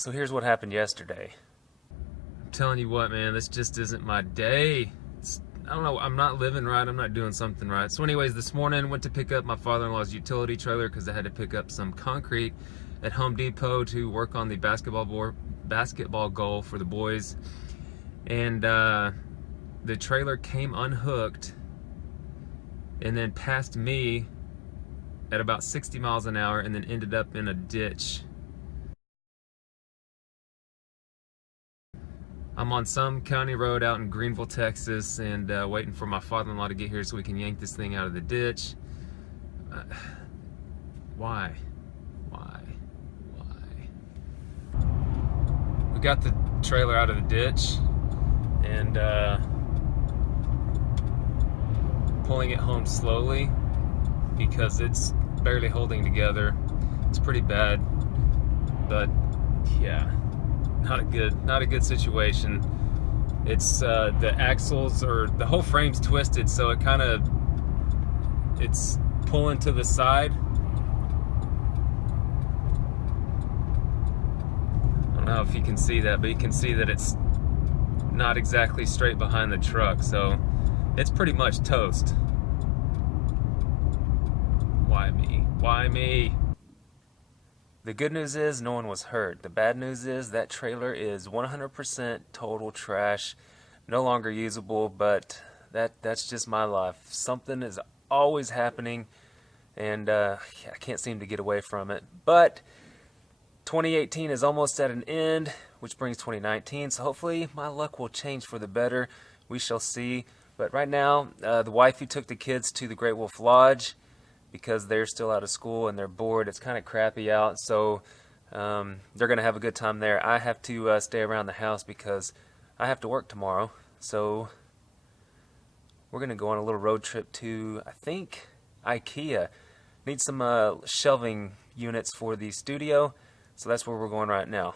So here's what happened yesterday. I'm telling you what, man, this just isn't my day. I don't know, I'm not living right, I'm not doing something right. So anyways, this morning went to pick up my father-in-law's utility trailer because I had to pick up some concrete at Home Depot to work on the basketball goal for the boys. And the trailer came unhooked and then passed me at about 60 miles an hour and then ended up in a ditch. I'm on some county road out in Greenville, Texas, and waiting for my father-in-law to get here so we can yank this thing out of the ditch. Why? We got the trailer out of the ditch and pulling it home slowly because it's barely holding together. It's pretty bad, but yeah. Not a good situation. It's the axles, or the whole frame's twisted, so it's pulling to the side. I don't know if you can see that, but you can see that it's not exactly straight behind the truck, so it's pretty much toast. Why me? Why me? The good news is no one was hurt. The bad news is that trailer is 100% total trash, no longer usable, but that's just my life. Something is always happening, and I can't seem to get away from it. But 2018 is almost at an end, which brings 2019, so hopefully my luck will change for the better. We shall see. But right now, the wifey took the kids to the Great Wolf Lodge, because they're still out of school and they're bored. It's kind of crappy out, so they're going to have a good time there. I have to stay around the house because I have to work tomorrow. So we're going to go on a little road trip to, I think, IKEA. Need some shelving units for the studio, so that's where we're going right now.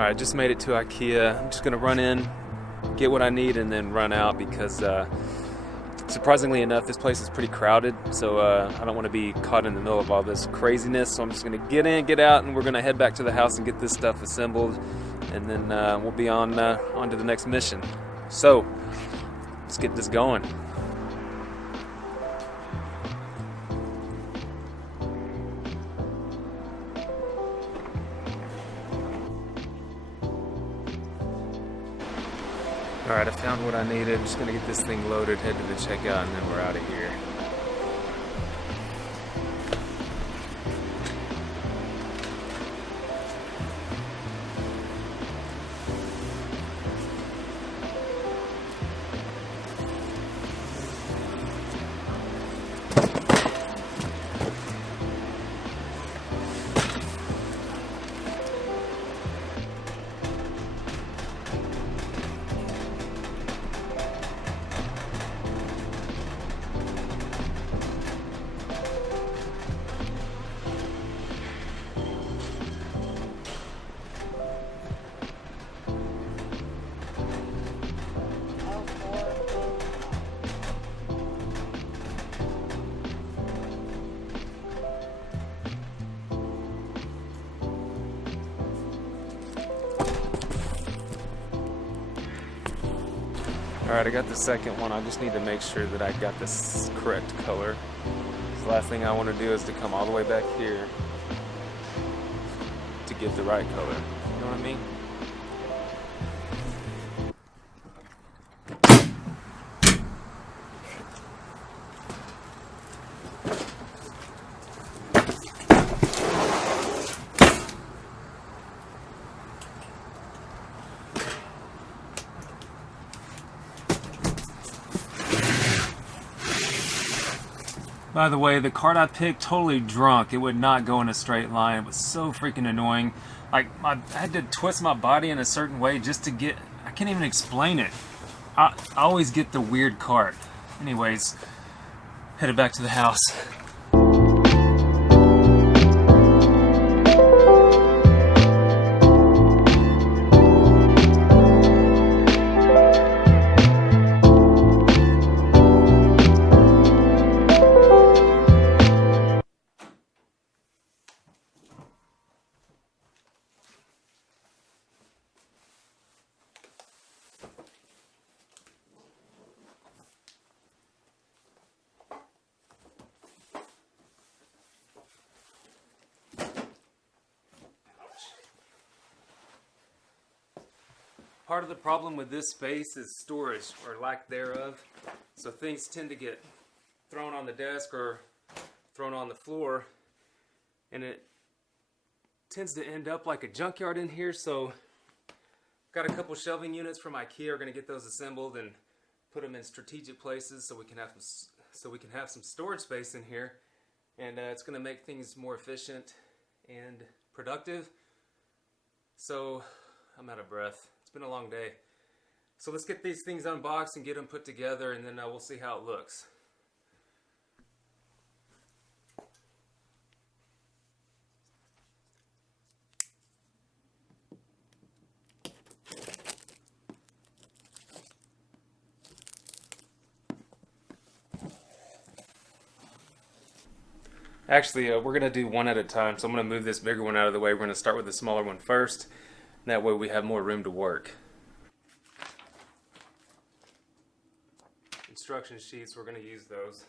I just made it to IKEA. I'm just gonna run in, get what I need, and then run out because surprisingly enough, this place is pretty crowded, so I don't want to be caught in the middle of all this craziness. So I'm just gonna get in, get out, and we're gonna head back to the house and get this stuff assembled, and then we'll be on to the next mission. So let's get this going. Alright, I found what I needed. I'm just going to get this thing loaded, head to the checkout, and then we're out of here. Alright, I got the second one. I just need to make sure that I got this correct color. The last thing I want to do is to come all the way back here to get the right color. You know what I mean? By the way, the cart I picked, totally drunk. It would not go in a straight line. It was so freaking annoying. Like, I had to twist my body in a certain way just to get... I can't even explain it. I always get the weird cart. Anyways, headed back to the house. Part of the problem with this space is storage, or lack thereof. So things tend to get thrown on the desk or thrown on the floor, and it tends to end up like a junkyard in here. So got a couple shelving units from IKEA. We're going to get those assembled and put them in strategic places so we can have some storage space in here, and it's going to make things more efficient and productive. So I'm out of breath. It's been a long day. So let's get these things unboxed and get them put together, and then we'll see how it looks. Actually, we're going to do one at a time, so I'm going to move this bigger one out of the way. We're going to start with the smaller one first. That way we have more room to work. Instruction sheets, we're going to use those.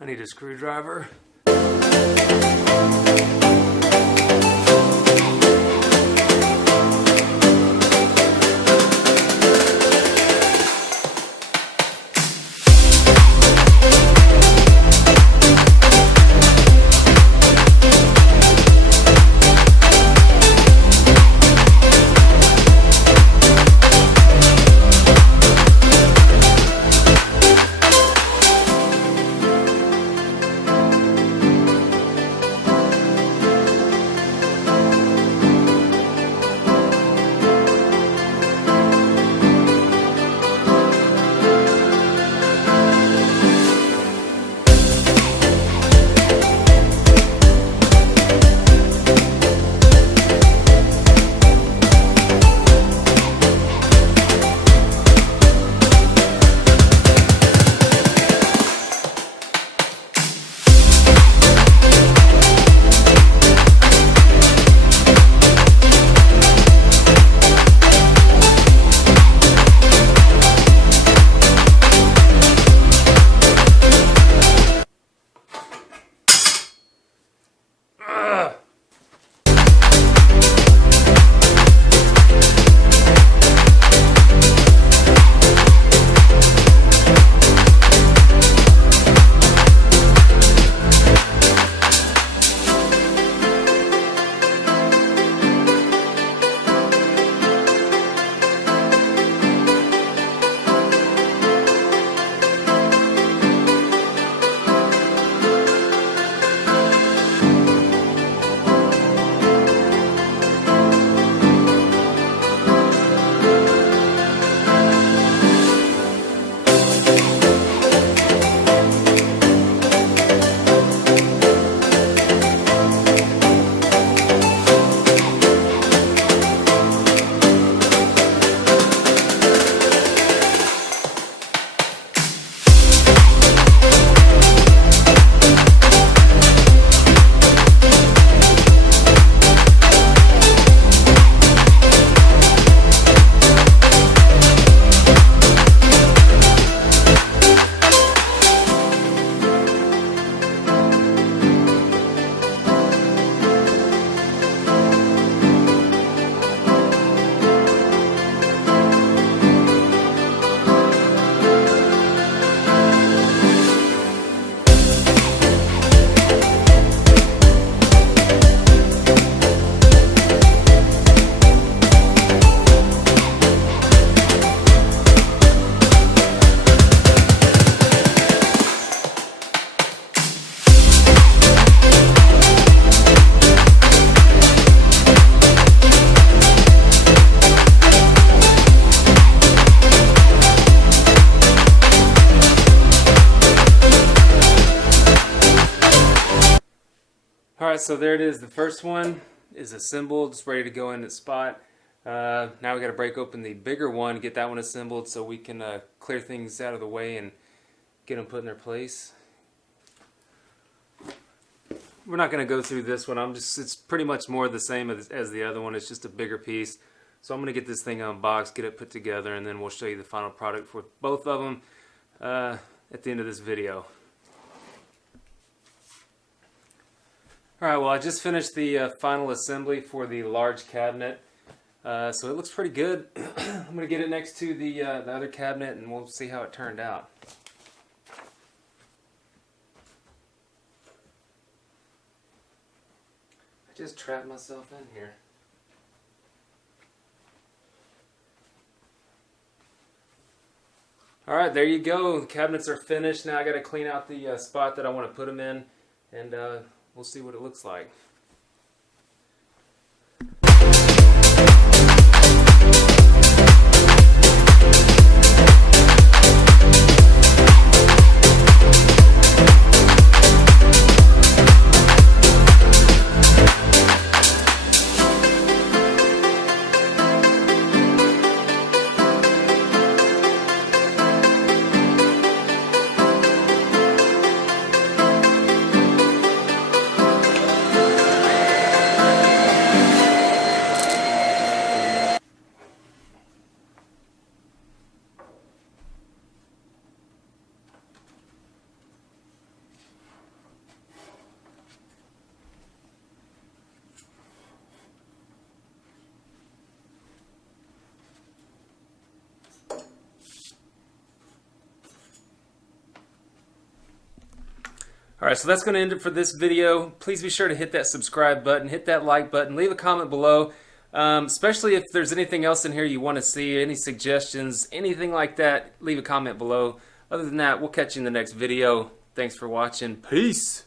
I need a screwdriver. Alright, so there it is. The first one is assembled. It's ready to go in its spot. Now we got to break open the bigger one, get that one assembled so we can clear things out of the way and get them put in their place. I'm we're not going to go through this one. It's pretty much more the same as the other one. It's just a bigger piece. So I'm going to get this thing unboxed, get it put together, and then we'll show you the final product for both of them at the end of this video. Alright, well I just finished the final assembly for the large cabinet. So it looks pretty good. I'm going to get it next to the other cabinet and we'll see how it turned out. I just trapped myself in here. Alright, there you go. The cabinets are finished. Now I got to clean out the spot that I want to put them in, and we'll see what it looks like. Alright, so that's going to end it for this video. Please be sure to hit that subscribe button, hit that like button, leave a comment below, especially if there's anything else in here you want to see, any suggestions, anything like that, leave a comment below. Other than that, we'll catch you in the next video. Thanks for watching. Peace!